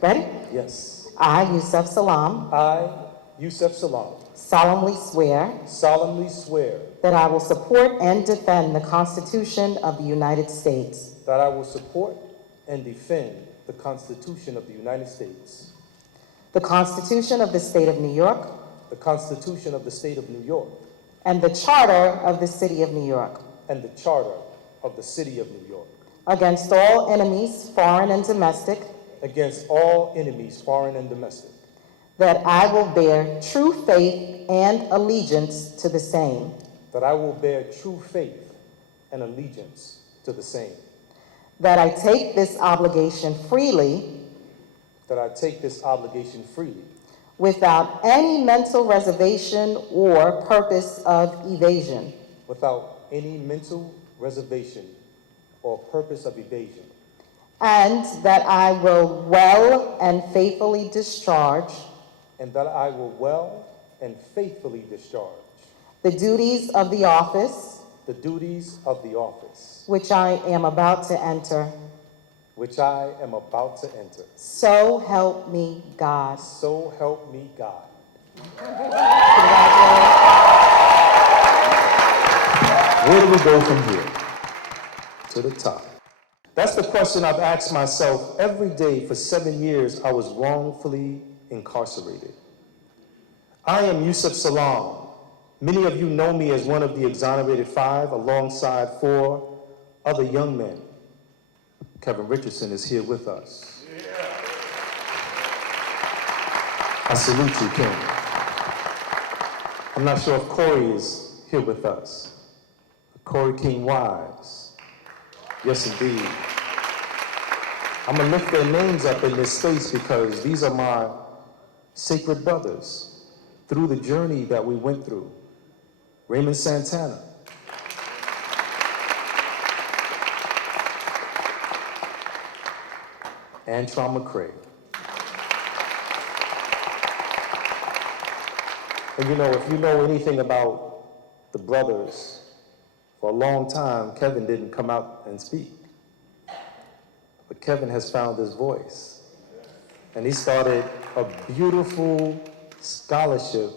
Ready? Yes. I, Yusef Salaam, I, Yusef Salaam, solemnly swear solemnly swear that I will support and defend the Constitution of the United States, that I will support and defend the Constitution of the United States, the Constitution of the State of New York, the Constitution of the State of New York, and the Charter of the City of New York, and the Charter of the City of New York, against all enemies, foreign and domestic, against all enemies, foreign and domestic, that I will bear true faith and allegiance to the same, that I will bear true faith and allegiance to the same, that I take this obligation freely that I take this obligation freely without any mental reservation or purpose of evasion, without any mental reservation or purpose of evasion, and that I will well and faithfully discharge and that I will well and faithfully discharge the duties of the office the duties of the office which I am about to enter. which I am about to enter. So help me God. So help me God. Where do we go from here? To the top. That's the question I've asked myself every day for 7 years I was wrongfully incarcerated. I am Yusef Salaam. Many of you know me as one of the exonerated 5 alongside 4 other young men. Kevin Richardson is here with us. I salute you, King. I'm not sure if Corey is here with us. Corey King Wise. Yes, indeed. I'm gonna lift their names up in this space because these are my sacred brothers through the journey that we went through. Raymond Santana. Antron McCray. And you know, if you know anything about the brothers, for a long time, Kevin didn't come out and speak. But Kevin has found his voice. And he started a beautiful scholarship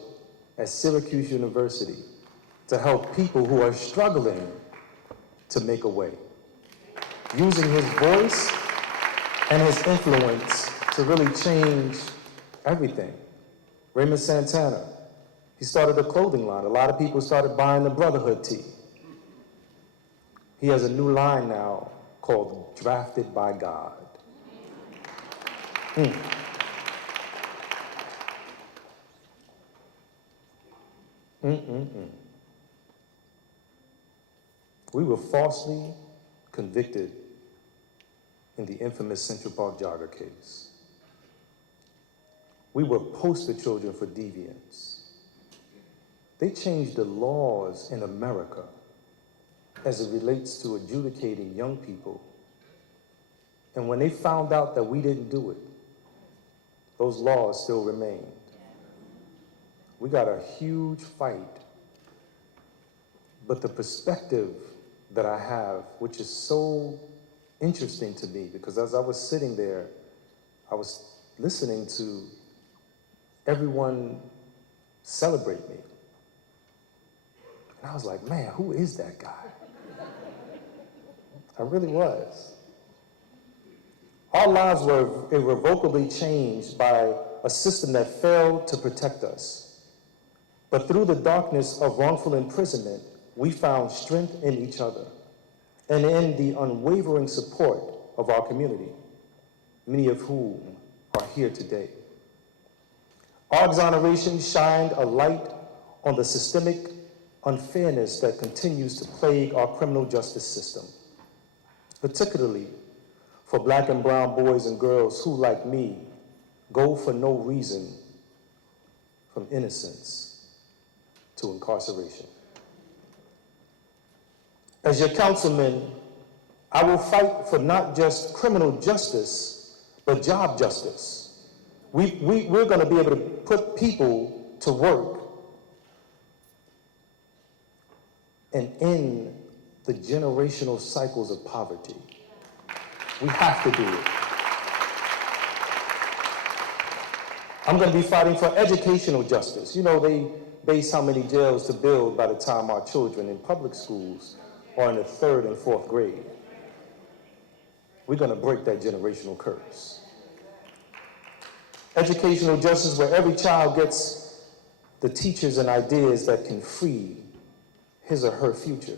at Syracuse University to help people who are struggling to make a way. Using his voice and his influence to really change everything. Raymond Santana, he started a clothing line. A lot of people started buying the Brotherhood tee. He has a new line now called Drafted by God. We were falsely convicted in the infamous Central Park jogger case. We were poster children for deviance. They changed the laws in America as it relates to adjudicating young people. And when they found out that we didn't do it, those laws still remained. We got a huge fight. But the perspective that I have, which is so interesting to me, because as I was sitting there, I was listening to everyone celebrate me. And I was like, man, who is that guy? I really was. Our lives were irrevocably changed by a system that failed to protect us. But through the darkness of wrongful imprisonment, we found strength in each other and in the unwavering support of our community, many of whom are here today. Our exoneration shined a light on the systemic unfairness that continues to plague our criminal justice system, particularly for Black and brown boys and girls who, like me, go for no reason from innocence to incarceration. As your councilman, I will fight for not just criminal justice, but job justice. We're going to be able to put people to work and end the generational cycles of poverty. We have to do it. I'm going to be fighting for educational justice. You know, they base how many jails to build by the time our children in public schools are in the 3rd and 4th grade. We're going to break that generational curse. Educational justice where every child gets the teachers and ideas that can free his or her future.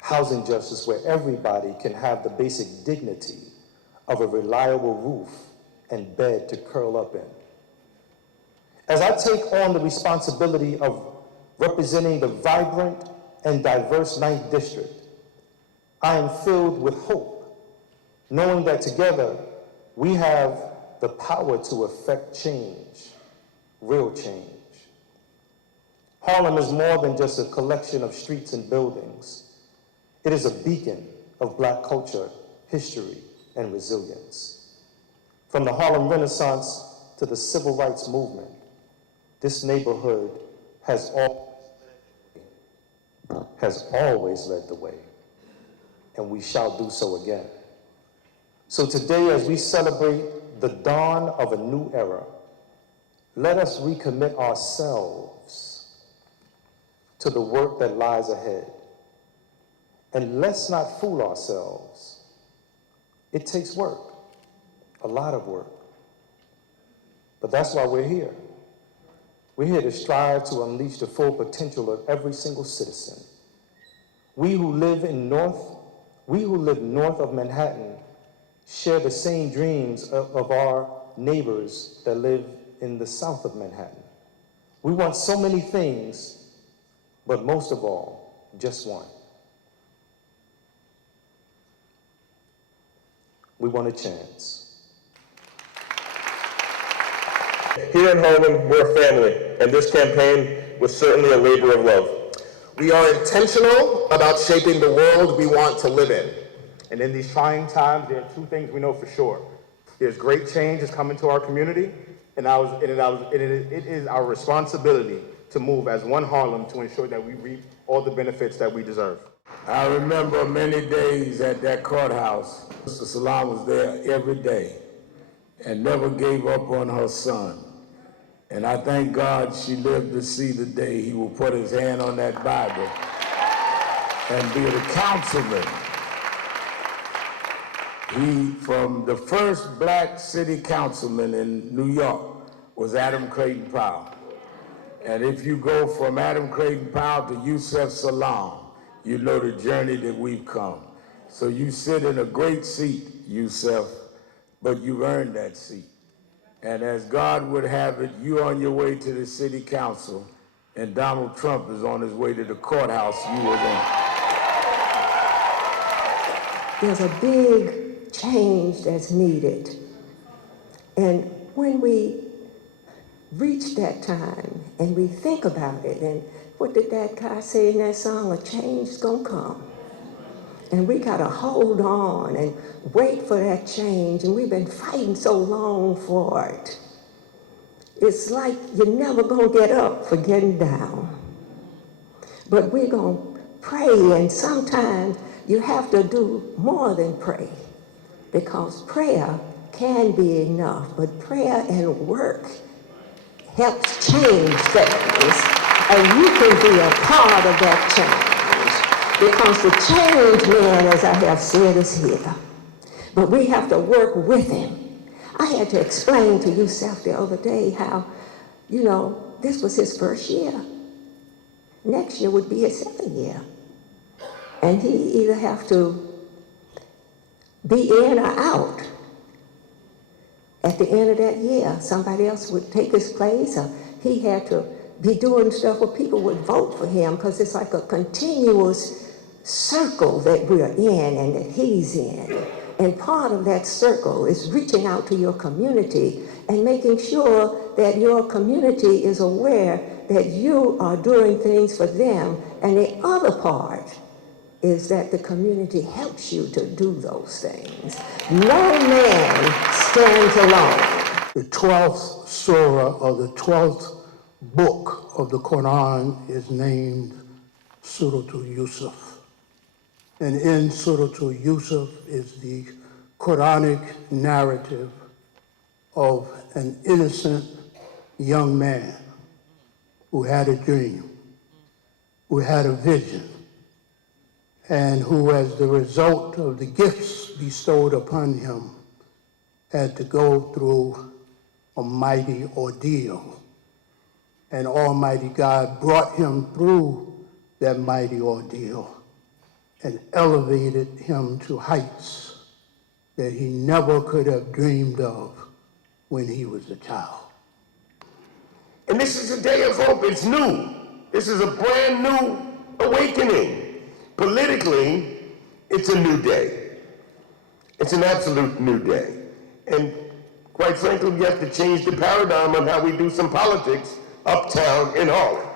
Housing justice where everybody can have the basic dignity of a reliable roof and bed to curl up in. As I take on the responsibility of representing the vibrant and diverse 9th District, I am filled with hope, knowing that together we have the power to affect change, real change. Harlem is more than just a collection of streets and buildings. It is a beacon of Black culture, history, and resilience. From the Harlem Renaissance to the Civil Rights Movement, this neighborhood has always led the way, and we shall do so again. So today, as we celebrate the dawn of a new era, let us recommit ourselves to the work that lies ahead. And let's not fool ourselves. It takes work, a lot of work. But that's why we're here. We're here to strive to unleash the full potential of every single citizen. We who live north of Manhattan share the same dreams of our neighbors that live in the south of Manhattan. We want so many things, but most of all, just one. We want a chance. Here in Harlem, we're a family, and this campaign was certainly a labor of love. We are intentional about shaping the world we want to live in. And in these trying times, there are two things we know for sure. There's great change is coming to our community, and it is our responsibility to move as one Harlem to ensure that we reap all the benefits that we deserve. I remember many days at that courthouse. Mr. Salaam was there every day and never gave up on her son. And I thank God she lived to see the day he will put his hand on that Bible and be the councilman. He, from the first Black city councilman in New York, was Adam Creighton Powell. And if you go from Adam Creighton Powell to Yusef Salaam, you know the journey that we've come. So you sit in a great seat, Yusef, but you've earned that seat. And as God would have it, you're on your way to the city council, and Donald Trump is on his way to the courthouse you were in. There's a big change that's needed. And when we reach that time and we think about it, and what did that guy say in that song? A change is gonna come. And we gotta hold on and wait for that change, and we've been fighting so long for it. It's like you're never gonna get up for getting down. But we're gonna pray, and sometimes you have to do more than pray, because prayer can be enough, but prayer and work helps change things, and you can be a part of that change. Because the change man, as I have said, is here. But we have to work with him. I had to explain to Yusef the other day how, this was his first year. Next year would be his second year. And he either have to be in or out. At the end of that year, somebody else would take his place, or he had to be doing stuff where people would vote for him, because it's like a continuous circle that we're in and that he's in. And part of that circle is reaching out to your community and making sure that your community is aware that you are doing things for them. And the other part is that the community helps you to do those things. No man stands alone. The 12th surah, or the 12th book of the Quran, is named Surah to Yusuf. And in Surah to Yusuf is the Quranic narrative of an innocent young man who had a dream, who had a vision, and who, as the result of the gifts bestowed upon him, had to go through a mighty ordeal. And Almighty God brought him through that mighty ordeal and elevated him to heights that he never could have dreamed of when he was a child. And this is a day of hope. It's new. This is a brand new awakening. Politically, it's a new day. It's an absolute new day. And quite frankly, we have to change the paradigm of how we do some politics uptown in Harlem.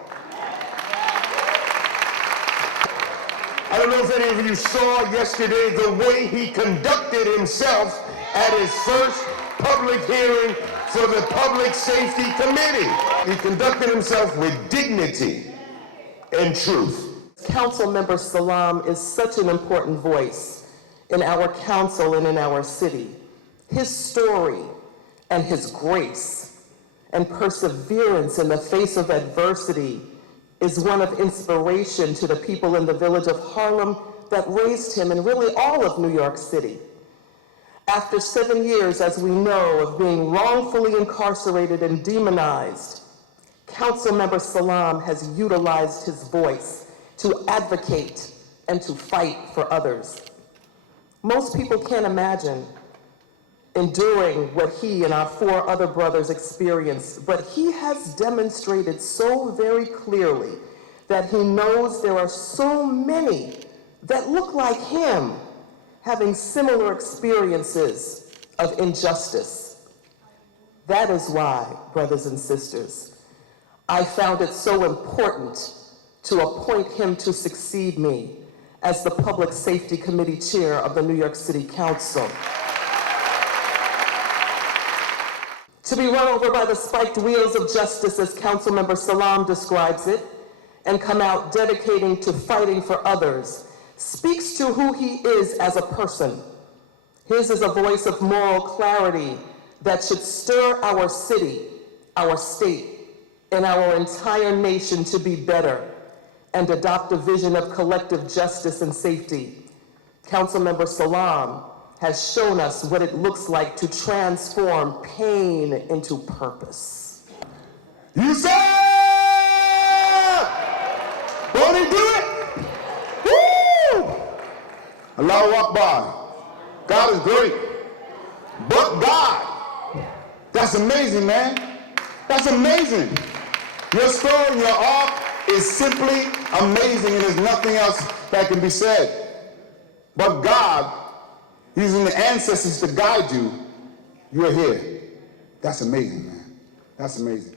I don't know if any of you saw yesterday the way he conducted himself at his first public hearing for the Public Safety Committee. He conducted himself with dignity and truth. Councilmember Salaam is such an important voice in our council and in our city. His story and his grace and perseverance in the face of adversity is one of inspiration to the people in the village of Harlem that raised him and really all of New York City. After 7 years, as we know, of being wrongfully incarcerated and demonized, Councilmember Salaam has utilized his voice to advocate and to fight for others. Most people can't imagine enduring what he and our 4 other brothers experienced, but he has demonstrated so very clearly that he knows there are so many that look like him having similar experiences of injustice. That is why, brothers and sisters, I found it so important to appoint him to succeed me as the Public Safety Committee Chair of the New York City Council. To be run over by the spiked wheels of justice, as Councilmember Salaam describes it, and come out dedicating to fighting for others, speaks to who he is as a person. His is a voice of moral clarity that should stir our city, our state, and our entire nation to be better and adopt a vision of collective justice and safety. Councilmember Salaam has shown us what it looks like to transform pain into purpose. Yusef! Won't he do it? Woo! Allahu Akbar. God is great. But God. That's amazing, man. That's amazing. Your story, your arc is simply amazing, and there's nothing else that can be said. But God, using the ancestors to guide you, you're here. That's amazing, man. That's amazing.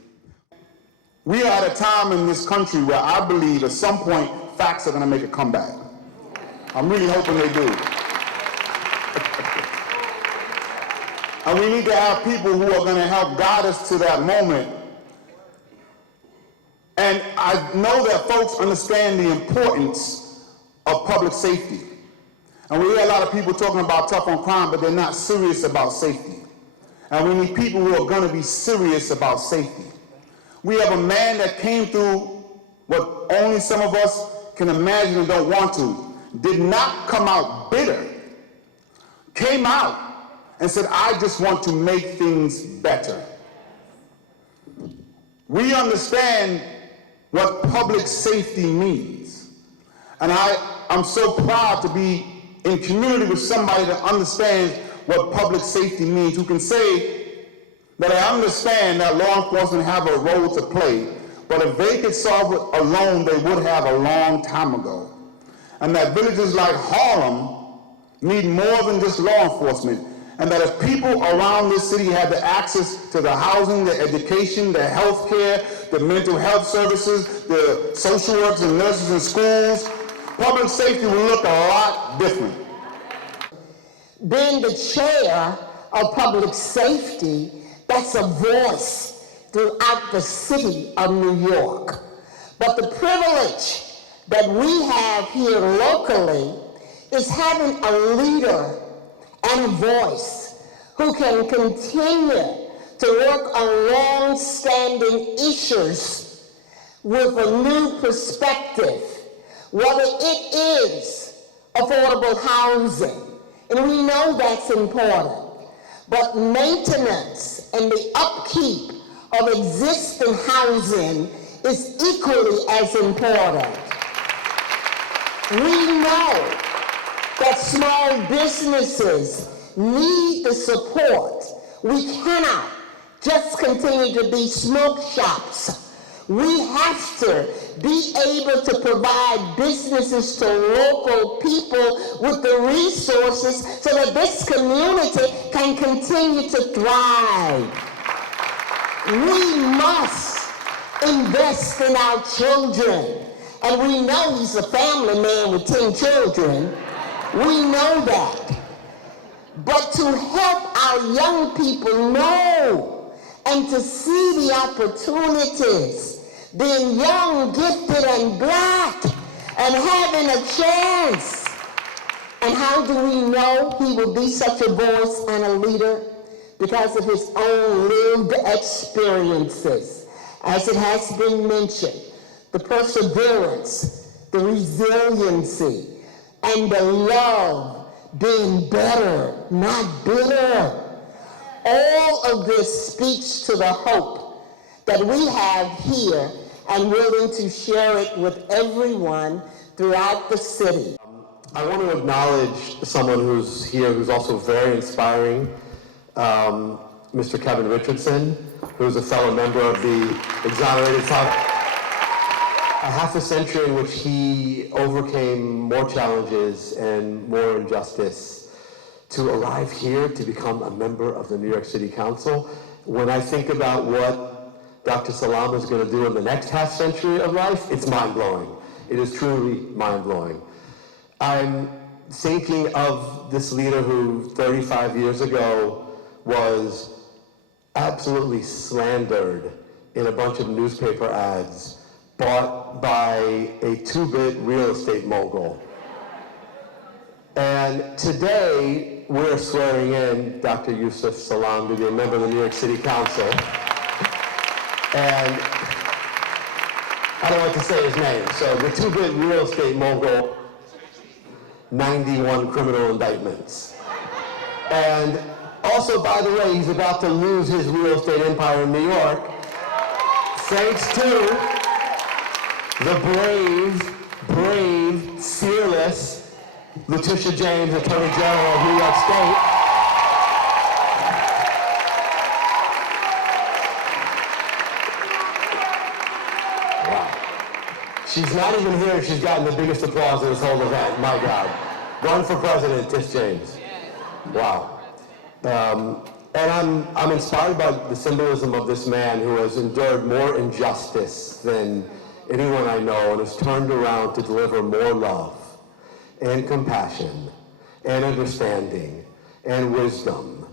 We are at a time in this country where I believe at some point facts are going to make a comeback. I'm really hoping they do. And we need to have people who are going to help guide us to that moment. And I know that folks understand the importance of public safety. And we hear a lot of people talking about tough on crime, but they're not serious about safety. And we need people who are going to be serious about safety. We have a man that came through what only some of us can imagine and don't want to. Did not come out bitter. Came out and said, I just want to make things better. We understand what public safety means. And I'm so proud to be in community with somebody that understands what public safety means, who can say that I understand that law enforcement have a role to play, but if they could solve it alone, they would have a long time ago. And that villages like Harlem need more than just law enforcement, and that if people around this city had the access to the housing, the education, the health care, the mental health services, the social workers and nurses in schools, public safety will look a lot different. Being the chair of public safety, that's a voice throughout the city of New York. But the privilege that we have here locally is having a leader and a voice who can continue to work on long-standing issues with a new perspective, whether it is affordable housing, and we know that's important, but maintenance and the upkeep of existing housing is equally as important. We know that small businesses need the support. We cannot just continue to be smoke shops. We have to be able to provide businesses to local people with the resources so that this community can continue to thrive. We must invest in our children. And we know he's a family man with 10 children. We know that. But to help our young people know and to see the opportunities, being young, gifted, and black, and having a chance. And how do we know he will be such a voice and a leader? Because of his own lived experiences. As it has been mentioned, the perseverance, the resiliency, and the love, being better, not bitter. All of this speaks to the hope that we have here and willing to share it with everyone throughout the city. I want to acknowledge someone who's here who's also very inspiring, Mr. Kevin Richardson, who's a fellow member of the Exonerated a half a century in which he overcame more challenges and more injustice to arrive here to become a member of the New York City Council. When I think about what Dr. Salaam is going to do in the next half century of life, it's mind-blowing. It is truly mind-blowing. I'm thinking of this leader who 35 years ago was absolutely slandered in a bunch of newspaper ads bought by a two-bit real estate mogul. And today, we're swearing in Dr. Yusef Salaam to be a member of the New York City Council. And I don't like to say his name. So the two-bit real estate mogul, 91 criminal indictments. And also, by the way, he's about to lose his real estate empire in New York, thanks to the brave, fearless Letitia James, Attorney General of New York State. Wow. She's not even here. She's gotten the biggest applause in this whole event. My God. Run for president, Tish James. Wow. And I'm inspired by the symbolism of this man who has endured more injustice than anyone I know and has turned around to deliver more love and compassion and understanding and wisdom.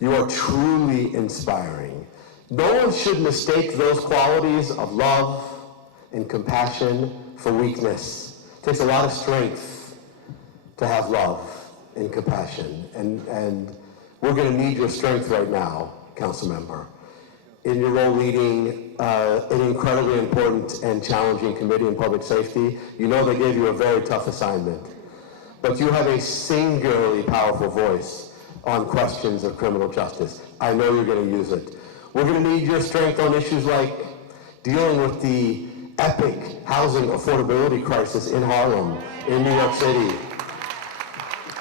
You are truly inspiring. No one should mistake those qualities of love and compassion for weakness. It takes a lot of strength to have love and compassion. And we're going to need your strength right now, Council Member, in your role leading an incredibly important and challenging committee in public safety. You know they gave you a very tough assignment, but you have a singularly powerful voice on questions of criminal justice. I know you're going to use it. We're going to need your strength on issues like dealing with the epic housing affordability crisis in Harlem, in New York City.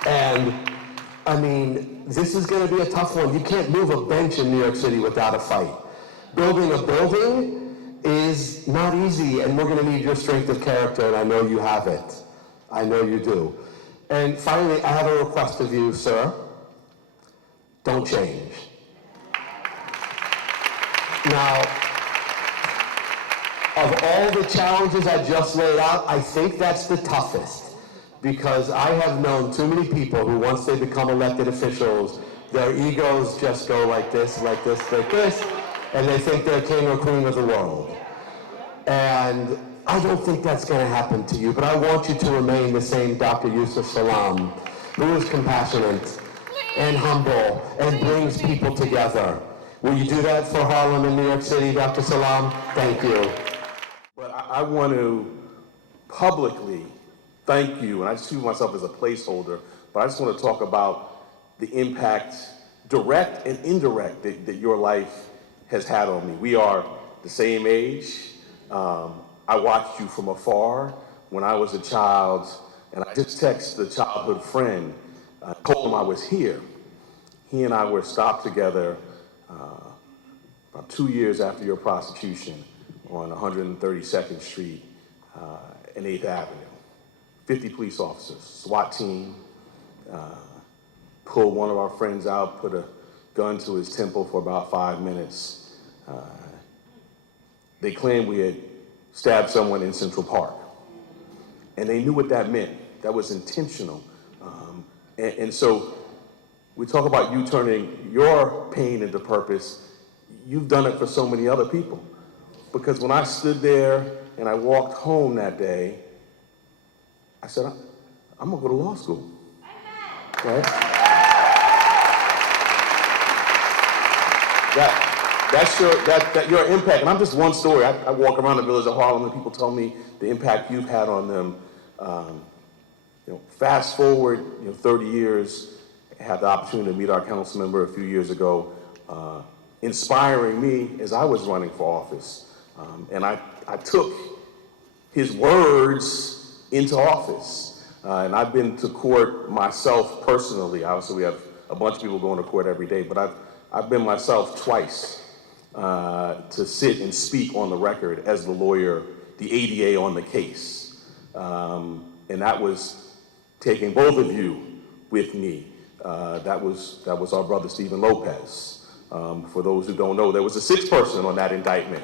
And I mean, this is going to be a tough one. You can't move a bench in New York City without a fight. Building a building is not easy, and we're going to need your strength of character, and I know you have it. I know you do. And finally, I have a request of you, sir. Don't change. Now, of all the challenges I just laid out, I think that's the toughest, because I have known too many people who, once they become elected officials, their egos just go like this, like this, like this, and they think they're king or queen of the world. And I don't think that's going to happen to you, but I want you to remain the same Dr. Yusef Salaam, who is compassionate and humble and brings people together. Will you do that for Harlem and New York City, Dr. Salaam? Thank you. But I want to publicly thank you, and I see myself as a placeholder, but I just want to talk about the impact, direct and indirect, that your life has had on me. We are the same age. I watched you from afar when I was a child, and I just texted a childhood friend, told him I was here. He and I were stopped together about 2 years after your prosecution on 132nd Street and 8th Avenue. 50 police officers, SWAT team, pulled one of our friends out, put a gun to his temple for about 5 minutes. They claimed we had stabbed someone in Central Park. And they knew what that meant. That was intentional. And so we talk about you turning your pain into purpose. You've done it for so many other people. Because when I stood there and I walked home that day, I said, I'm gonna go to law school, right? That's your impact, and I'm just one story. I walk around the village of Harlem and people tell me the impact you've had on them. Fast forward 30 years, I had the opportunity to meet our council member a few years ago, inspiring me as I was running for office. And I took his words into office. And I've been to court myself personally. Obviously, we have a bunch of people going to court every day, but I've been myself twice to sit and speak on the record as the lawyer, the ADA on the case. And that was taking both of you with me. That was our brother Stephen Lopez. For those who don't know, there was a sixth person on that indictment.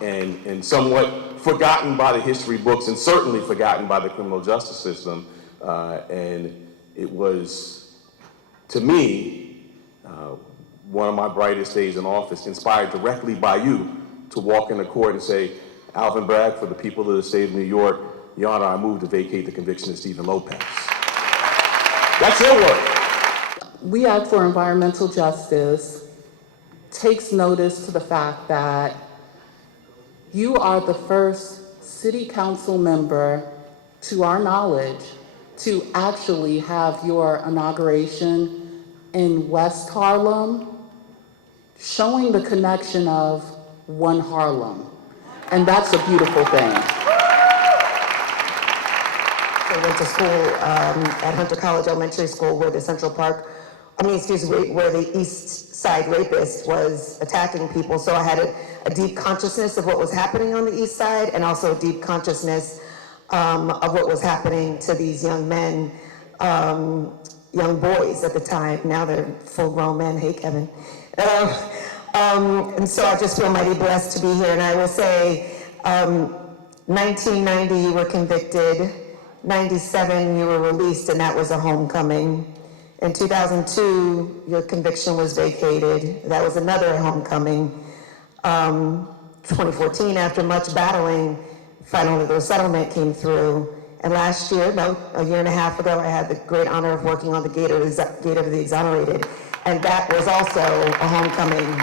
And somewhat forgotten by the history books and certainly forgotten by the criminal justice system. And it was, to me, one of my brightest days in office, inspired directly by you to walk into court and say, Alvin Bragg, for the people of the state of New York, Your Honor, I move to vacate the conviction of Stephen Lopez. That's your work. We Act for Environmental Justice takes notice to the fact that you are the first city council member, to our knowledge, to actually have your inauguration in West Harlem, showing the connection of one Harlem. And that's a beautiful thing. I went to school at Hunter College Elementary School where the where the East Side rapist was attacking people. So I had a deep consciousness of what was happening on the East Side and also a deep consciousness of what was happening to these young men, young boys at the time. Now they're full grown men. Hey, Kevin. And so I just feel mighty blessed to be here. And I will say, 1990 you were convicted, 97 you were released, and that was a homecoming. In 2002, your conviction was vacated. That was another homecoming. 2014, after much battling, finally the settlement came through. And last year, a year and a half ago, I had the great honor of working on the Gate of the Exonerated, and that was also a homecoming.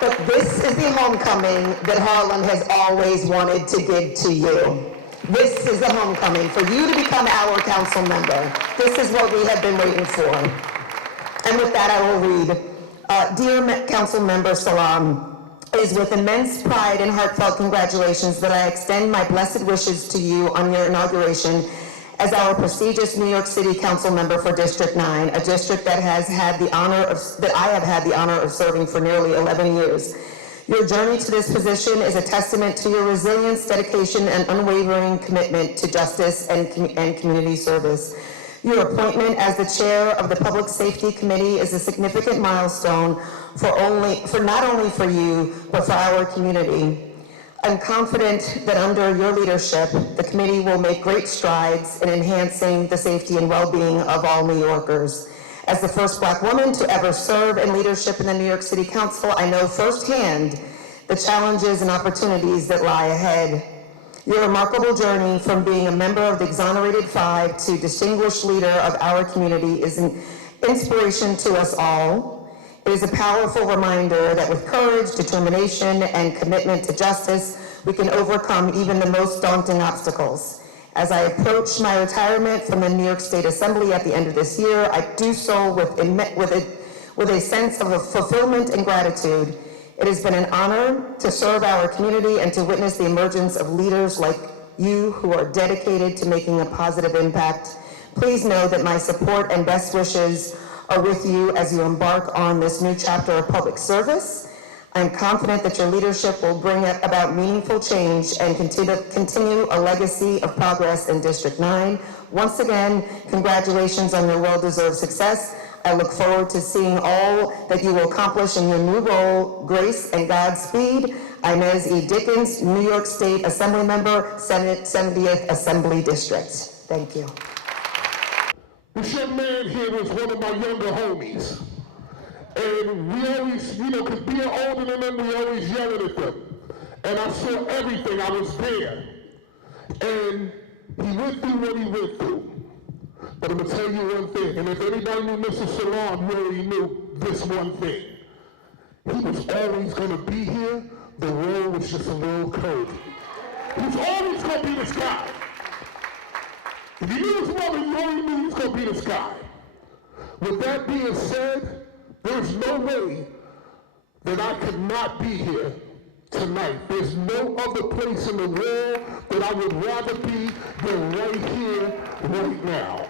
But this is the homecoming that Harlem has always wanted to give to you. This is the homecoming for you to become our council member. This is what we have been waiting for. And with that, I will read. Dear Council Member Salaam, it is with immense pride and heartfelt congratulations that I extend my blessed wishes to you on your inauguration as our prestigious New York City Council member for District 9, a district that I have had the honor of serving for nearly 11 years. Your journey to this position is a testament to your resilience, dedication, and unwavering commitment to justice and community service. Your appointment as the chair of the Public Safety Committee is a significant milestone for not only for you, but for our community. I'm confident that under your leadership, the committee will make great strides in enhancing the safety and well-being of all New Yorkers. As the first Black woman to ever serve in leadership in the New York City Council, I know firsthand the challenges and opportunities that lie ahead. Your remarkable journey from being a member of the Exonerated Five to distinguished leader of our community is an inspiration to us all. It is a powerful reminder that with courage, determination, and commitment to justice, we can overcome even the most daunting obstacles. As I approach my retirement from the New York State Assembly at the end of this year, I do so with a sense of fulfillment and gratitude. It has been an honor to serve our community and to witness the emergence of leaders like you who are dedicated to making a positive impact. Please know that my support and best wishes are with you as you embark on this new chapter of public service. I'm confident that your leadership will bring about meaningful change and continue a legacy of progress in District 9. Once again, congratulations on your well-deserved success. I look forward to seeing all that you will accomplish in your new role. Grace and Godspeed. Inez E. Dickens, New York State Assembly Member, Senate 70th Assembly District. Thank you. This young man here was one of my younger homies. And we always, because being older than them, we always yelling at them. And I saw everything, I was there. And he went through what he went through. But I'm gonna tell you one thing, and if anybody knew Mr. Salaam, you already knew this one thing. He was always gonna be here, the role was just a little curvy. He was always gonna be this guy. If you knew his mother, you already knew he was gonna be this guy. With that being said, there's no way that I could not be here tonight. There's no other place in the world that I would rather be than right here, right now.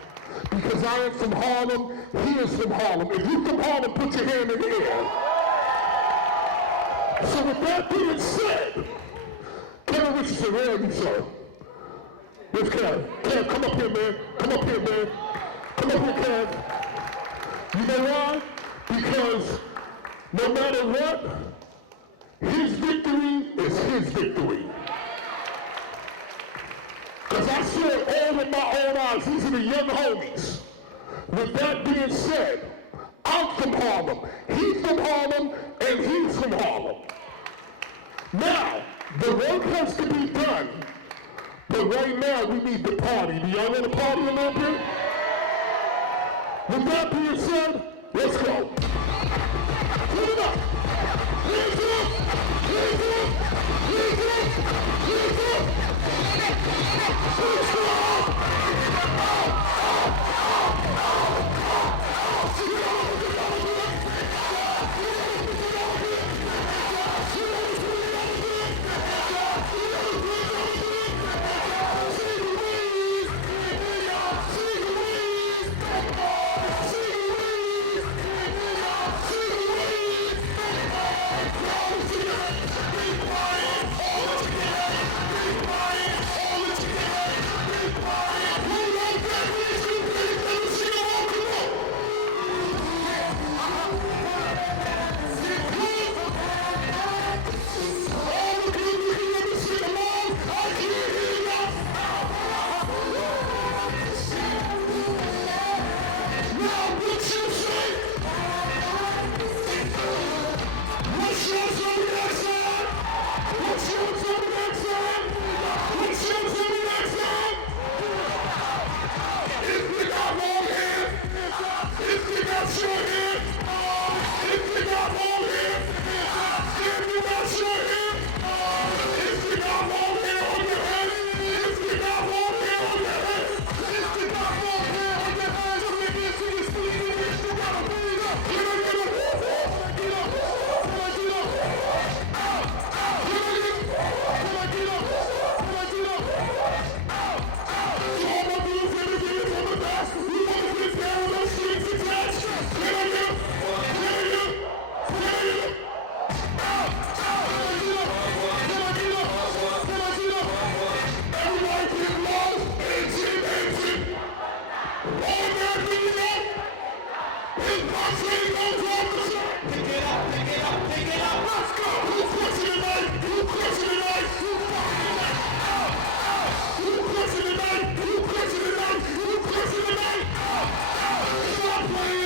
Because I am from Harlem, he is from Harlem. If you're from Harlem, put your hand in the air. So with that being said, Kevin Richardson, where are you, sir? Where's Kev? Kev, come up here, man. Come up here, man. Come up here, Kev. You know why? Because no matter what, his victory is his victory. Because I saw it all with my own eyes. These are the young homies. With that being said, I'm from Harlem, he's from Harlem, and he's from Harlem. Now, the work has to be done, but right now we need to party. Do y'all want to party a little bit? With that being said, let's go. Put it up. Hands up. Hands up. Hands up. Hands up. Let's go. Stop playing!